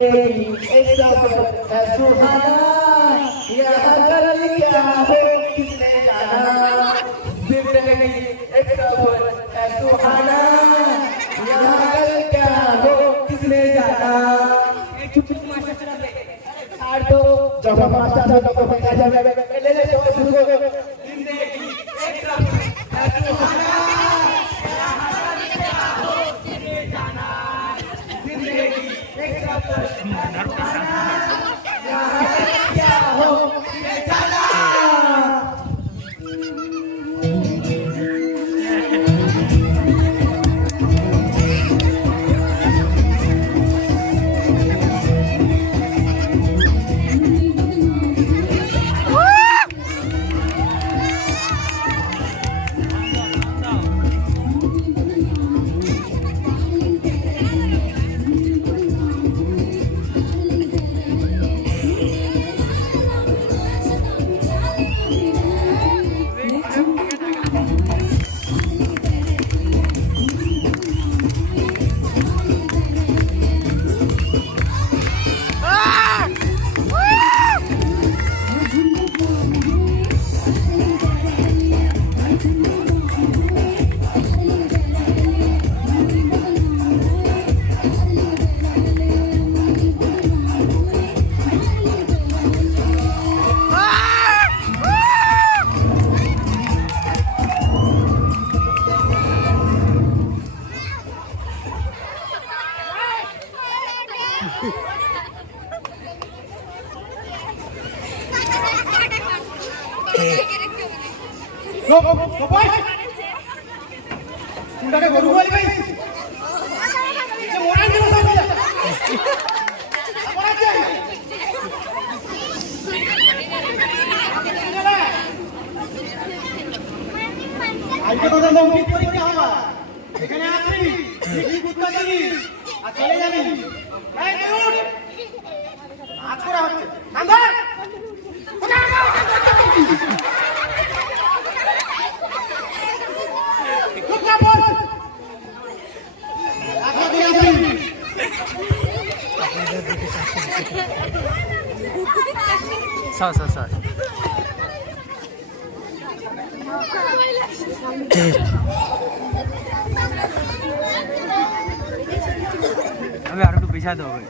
एक सफर है सुहाना, यहाँ कल क्या हो किसने जाना। जिंदगी एक सफर है सुहाना, यहाँ कल क्या हो किसने जाना। चुप चुप मास्टर चला दे ছাড় তো, যখন মাস্টার হবে তখন দেখা যাবে। ले ले সবাই শুরু করো। जिंदगी एक सफर है सुहाना, यहाँ कल क्या हो किसने जाना। जिंदगी एक सफर है सुहाना, यहाँ कल क्या हो किसने जाना। আজকে তোদের মৌখিক পরীক্ষা হবে, এখানে আসবি, লিখবি কুত্তা জানি আর চলে যাবি। এই দুট নাচ করা হচ্ছে, কান্দর কুত্তা বল আগে দিয়ে আসবি। স্যার আমি আর একটু পিছাতে হবে।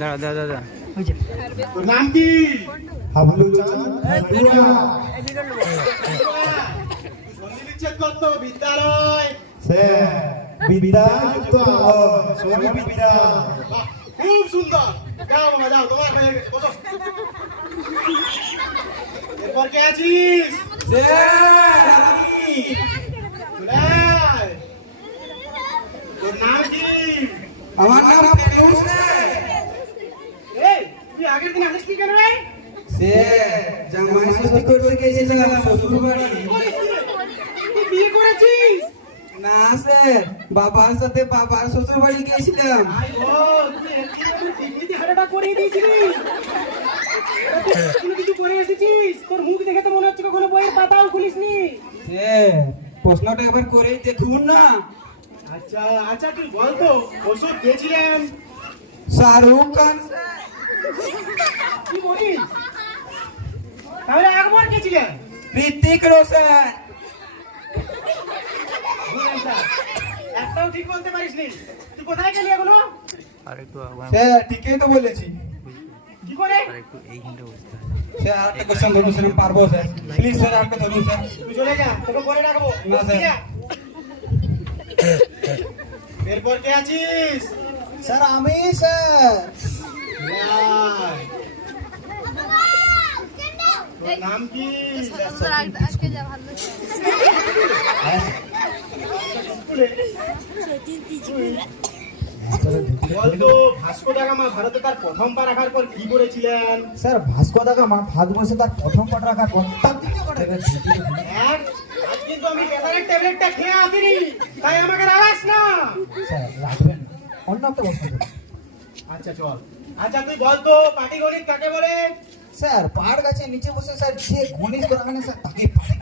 দাঁড়া দাঁড়া দাঁড়া, তোর নাম কি? সন্ধিবিচ্ছেদ করত বিদ্যালয় বিদ্যাযুক্ত সবই বিদ্যা। খুব সুন্দর, যাও বাবা যাও, তোমার হয়ে গেছে, বসো। এরপর কে আছিস? তোর নাম কি? আমার নাম ফেরদৌস স্যার। এই তুই আগের দিন আসিস কেন রে? স্যার জামাই ষষ্ঠী করতে গিয়েছিলাম শ্বশুর বাড়ি। তুই বিয়ে করেছিস? না স্যার, বাবার সাথে বাবার শ্বশুর বাড়ি গিয়েছিলাম। আই গো, তুই একদিন ডিগ্রিতে হাঁটাটা করিয়ে দিয়েছিলিস। তুই কিছু করে এসেছিস, তোর মুখ দেখে তো মনে হচ্ছে কখনো বইয়ের পাতাও খুলিসনি। স্যার প্রশ্নটা এবার করেই দেখুন না। আচ্ছা আচ্ছা, তুই বল তো ওষুধ দিয়েছিলেন শাহরুখ খান। কি বলিস? তাহলে একবার গেছিলেন ঋতিক রোশন। একটাও ঠিক বলতে পারিসনি। তুই কোথায় গেলি এখনো? আর একটু স্যার ঠিকই তো বলেছি। কি করে? আর একটু এইখানটা বসতে স্যার আরেকটা কোশ্চেন ধরুন স্যার, আমি পারবো স্যার, প্লিজ স্যার আরেকটা ধরুন স্যার। তুই চলে যা, তোকে পরে ডাকবো। না, স্যার। যা। এরপর কে আছিস? স্যার আমি স্যার। রাই। তোর নাম কি? আজকে যা ভালো বলতো ভাস্কো দা গামা ভারতে তার প্রথম পা রাখার পর কি করেছিলেন? স্যার ভাস্কো দা গামা ভারতবর্ষে তার প্রথম পা রাখার পর তার দ্বিতীয় পা রাখার। আজ কিন্তু আমি প্রেসারের ট্যাবলেটটা খেয়ে আসিনি, তাই আমাকে রাগাস না। স্যার রাখবেন না, অন্য একটা বস্তু। আচ্ছা চল। আচ্ছা তুই বল তো পাটিগণিত কাকে বলে? স্যার পাহাড় গাছের নিচে বসে স্যার যে গণেশ করাবেন স্যার তাকে পারে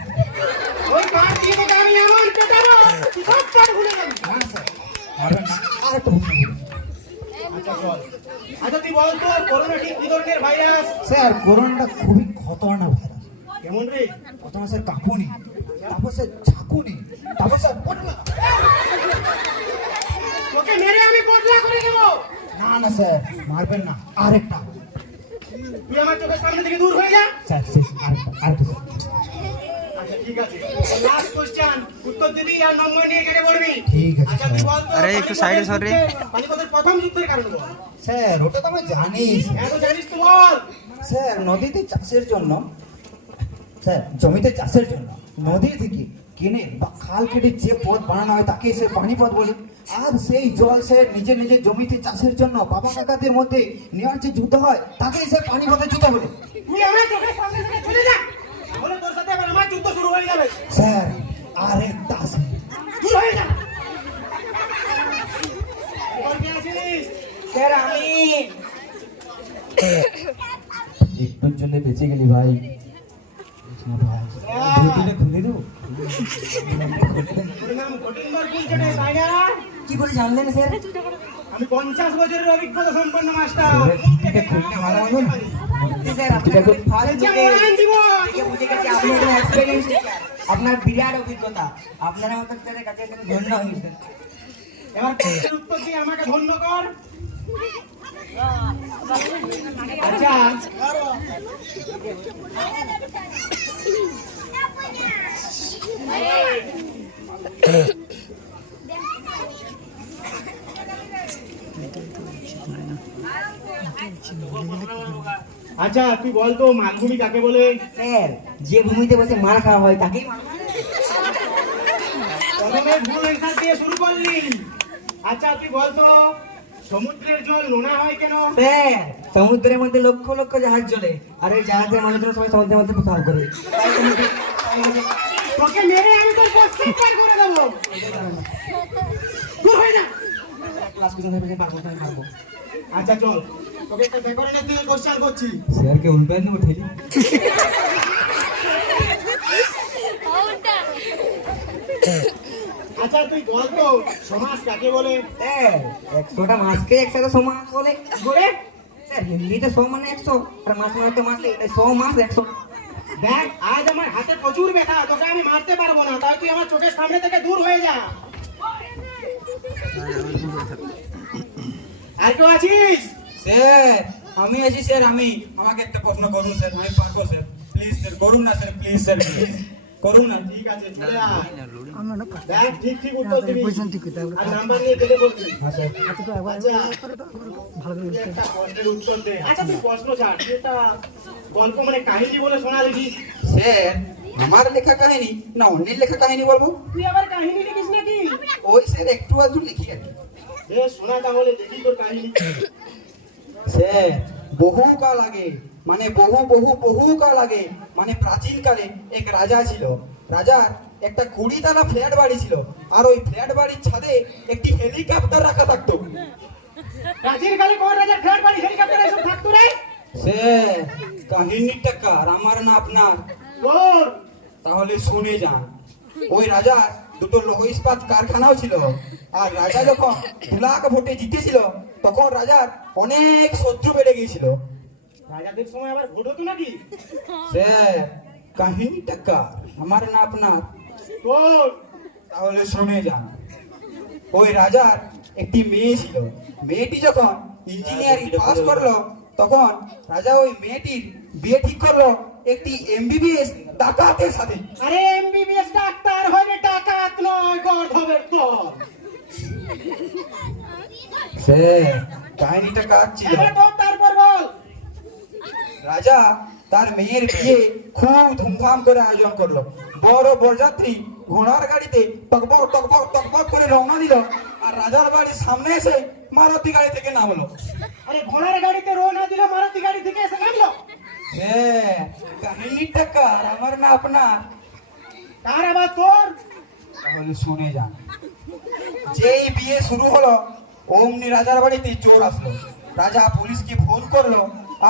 ওই কাঠ দিয়ে তোকে আমি এমন পেটাবো তুই সব কাঠ ভুলে যাবি। না স্যার পারবেন না আর একটা বসে আচ্ছা বল, আচ্ছা তুই বল তো করোনা ঠিক কি ধরনের ভাইরাস? স্যার করোনাটা খুবই খতরনাক ভাইরাস। কেমন রে? প্রথমে স্যার কাঁপুনি, তারপর স্যার ঝাঁকুনি, তারপর স্যার পটলা। তোকে মেরে আমি বদলা করে দেবো। না না স্যার মারবেন না, আরেকটা তুই আমার চোখের সামনে থেকে দূর হয়ে যা। স্যার শেষ আরেকটা আচ্ছা ঠিক আছে, লাস্ট কোশ্চেন, উত্তর দিবি আর নম্বর নিয়ে কেটে পড়বি। ঠিক আছে, আচ্ছা তুই স্যার। বল তো আরে, একটু সাইডে সর রে। পানিপথের প্রথম যুদ্ধের কারণ বল। স্যার ওটা তো আমি জানি এত জানিস তো বল। স্যার নদীতে চাষের জন্য, স্যার জমিতে চাষের জন্য নদী থেকে কিনে বা খাল কেটে যে পথ বানানো হয় তাকে সে পানিপথ বলে। আর সেই জল সে নিজের নিজের জমিতে চাষের জন্য বাবা কাকাদের মধ্যে নেওয়ার যে যুদ্ধ হয় তাকে সে পানিপথের যুদ্ধ বলে। তুই আমার চোখের সামনে থেকে চলে যা, তাহলে তোর সাথে আবার আমার যুদ্ধ শুরু হয়ে যাবে। স্যার আরেকটা আছে দূর হয়ে যা। এবার কে আছিস? স্যার আমি একটুর জন্য বেঁচে গেলি ভাই। ধুতিটা খুলে দেবো। তোর নাম কঠিনবার কুলচটে, তাই না? কি করে জানলেন স্যার? আমি 50 বছরের অভিজ্ঞতা সম্পন্ন মাস্টার। এটা খুলতে ভালো হবে না? স্যার আপনার ফার্স্ট আচ্ছা, ওরান জীবন। বুঝে গেছি আপনি কোনো এক্সপেরিয়েন্স আপনার বিরাট অভিজ্ঞতা, আপনার মতো স্যারের কাছে আমি ধন্য হয়েছে। এবার প্রশ্নের উত্তর দিয়ে আমাকে ধন্য কর। আচ্ছা আচ্ছা তুই বল তো মালভূমি কাকে বলে? স্যার যে ভূমিতে বসে মার খাওয়া হয় তাকেই প্রথমে ভুল অ্যান্সার দিয়ে শুরু করলি। আচ্ছা তুই বল তো সমুদ্রের জল নোনা হয় কেন? স্যার সমুদ্রের মধ্যে লক্ষ লক্ষ জাহাজ চলে, আর ওই জাহাজের মানুষজন সবাই সমুদ্রের মধ্যে প্রসার করে। তোকে মেরে আমি তোর কোশ্চেন পার করে দেবো। দূর হয়ে যা। ক্লাস করতে পারবো না, পারবো। আচ্ছা চল, তোকে একটা ব্যাকরণের দিকে কোশ্চেন করছি। স্যারকে উল্টান না উঠেলি। আচ্ছা তুই বল তো সমাজ কাকে বলে? স্যার 100টা মাসকে একসাথে সমাস বলে। কি করে? স্যার হিন্দিতে 100 মানে 100, আর মাস মানে তো মাসে, তাই 100 মাস 100। দেখ আজ আমার হাতে প্রচুর ব্যথা, তোকে আমি মারতে পারবো না, তাই তুই আমার চোখের সামনে থেকে দূর হয়ে যা। আর কেউ আছিস? স্যার আমি আছি স্যার, আমি আমাকে একটা প্রশ্ন করুন স্যার, আমি পারবো স্যার, প্লিজ স্যার করুন না স্যার, প্লিজ স্যার প্লিজ করুন না। ঠিক আছে চলে আয়। দেখ ঠিক ঠিক উত্তর দিবি আর নাম্বার নিয়ে কেটে বলবি। হ্যাঁ স্যার। আচ্ছা তুই একটা প্রশ্নের উত্তর দে। আচ্ছা তুই প্রশ্ন ছাড়, তুই একটা গল্প মানে কাহিনী বলে শোনালি। স্যার আমার লেখা কাহিনী না অন্যের লেখা কাহিনী বলবো? তুই আবার কাহিনী লিখিস নাকি? ওই স্যার একটু আধটু লিখি আর কি। বেশ শোনা তাহলে দেখি তোর কাহিনী। স্যার বহু কাল আগে মানে বহু কাল আগে মানে প্রাচীন কালে এক রাজা ছিল। রাজার একটা 20 তলা ফ্ল্যাট বাড়ি ছিল, আর ওই ফ্ল্যাট বাড়ির ছাদে একটি হেলিকপ্টার রাখা থাকতো। প্রাচীন কালে কোন রাজার ফ্ল্যাট বাড়ি হেলিকপ্টার এসব থাকতো রে? স্যার কাহিনীটা কার, আমার না আপনার? তোর। তাহলে শুনে যান। ওই রাজার দুটো লৌহ ইস্পাত কারখানাও ছিল, আর রাজা যখন 2 লাখ ভোটে জিতেছিল তখন রাজার অনেক শত্রু বেড়ে গিয়েছিল। রাজাদের সময় আবার ভোট হতো নাকি? স্যার কাহিনীটা কার, আমার না আপনার? তোর। তাহলে শুনে যান। ওই রাজার একটি মেয়ে ছিল। মেয়েটি যখন ইঞ্জিনিয়ারিং পাস করলো তখন রাজা ওই মেয়েটির বিয়ে ঠিক করলো একটি এমবিবিএস ডাকাতের সাথে। আরে এমবিবিএস ডাক্তার হবে, ডাকাত নয়, গর্ধবের তোর। স্যার কাহিনীটা কার ছিল? এবার তোর তারপর বল। রাজা তার মেয়ের বিয়ে খুব ধুমধাম করে আয়োজন করলো। বড় বরযাত্রী ঘোড়ার গাড়িতে টকবক টকবক টকবক করে রওনা দিল, আর রাজার বাড়ির সামনে এসে মারুতি গাড়ি থেকে নামলো। আরে ঘোড়ার গাড়িতে রওনা দিল, মারুতি গাড়ি থেকে এসে নামলো। হ্যাঁ কাহিনীটা কার, আমার না আপনার? তার আবার তোর। তাহলে শুনে যান। যেই বিয়ে শুরু হলো অমনি রাজার বাড়িতে চোর আসলো। রাজা পুলিশকে ফোন করলো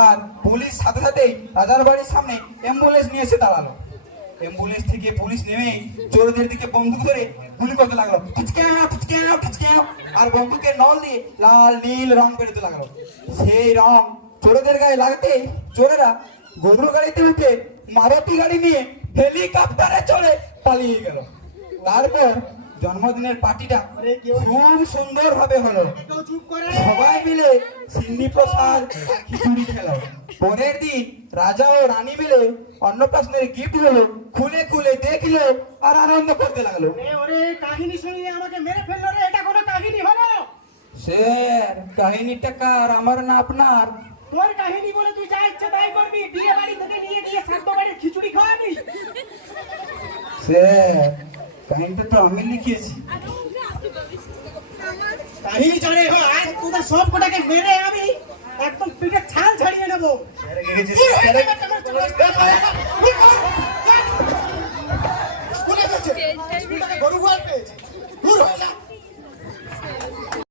আর পুলিশ সাথে সাথেই রাজার বাড়ির সামনে অ্যাম্বুলেন্স নিয়ে এসে দাঁড়ালো। অ্যাম্বুলেন্স থেকে পুলিশ নেমেই চোরদের দিকে বন্দুক ধরে গুলি করতে লাগলো, ফুচকাও ফুচকাও ফুচকাও, আর বন্দুকের নল দিয়ে লাল নীল রং বেরোতে লাগলো। সেই রং চোরদের গায়ে লাগতেই চোরেরা গরুর গাড়িতে উঠে মারুতি গাড়ি নিয়ে হেলিকপ্টারে চড়ে পালিয়ে গেল। তারপর জন্মদিনের পার্টিটা খুব সুন্দর ভাবে হলো। কেউ চুপ করে। সবাই মিলে সিন্নি প্রসাদ আর খিচুড়ি খেলো। পরের দিন রাজা ও রানী মিলে অন্নপ্রাশনের গিফট গুলো খুলে খুলে দেখলো আর আনন্দ করতে লাগলো। ওরে কাহিনী শুনিয়ে আমাকে মেরে ফেললো রে, এটা কোনো কাহিনী হলো? স্যার কাহিনীটা কার, আমার না আপনার? তোর কাহিনী বলে তুই যা ইচ্ছে তাই করবি, বিয়ে বাড়ি থেকে নিয়ে গিয়ে শ্রাদ্ধ বাড়ির খিচুড়ি খাওয়াবি। স্যার কাহিনীটা তো আমি লিখিয়েছি। কাহিনী জানে আজ তোদের সব কটাকে মেরে আমি একদম পিঠে ছাল ছাড়িয়ে নেবো। স্যার,